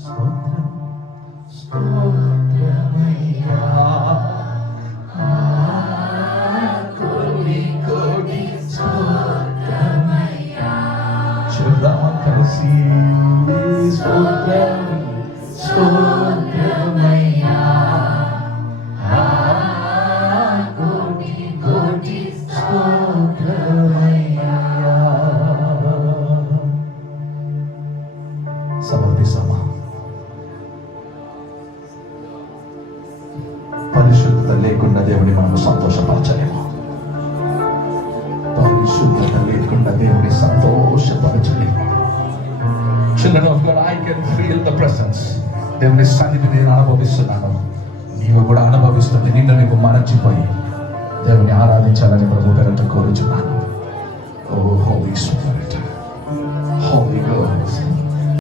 స్తోత్రం స్తోత్రమయ్యా కోటి కోటి స్తోత్రమయ్యా చెల్లా కలిసి స్తోత్రం స్తోత్రమయ్యా కోటి కోటి స్తోత్రమయ్యా. సమర్పిస్తామా? పరిశుద్ధత లేకుండా దేవుని మనము సంతోషపరచలేము. పరిశుద్ధత లేకుండా దేవుని సంతోషపరచలేము. Children of God, I can feel the presence. దేవుని సన్నిధి నేను అనుభవిస్తున్నాను, నీవు కూడా అనుభవిస్తుంది. నిన్ను నీవు మరచిపోయి దేవుని ఆరాధించాలని ప్రభు పేరట కోరుచున్నాను. ఓ హోలీ స్పిరిట్, హోలీ గోస్ట్.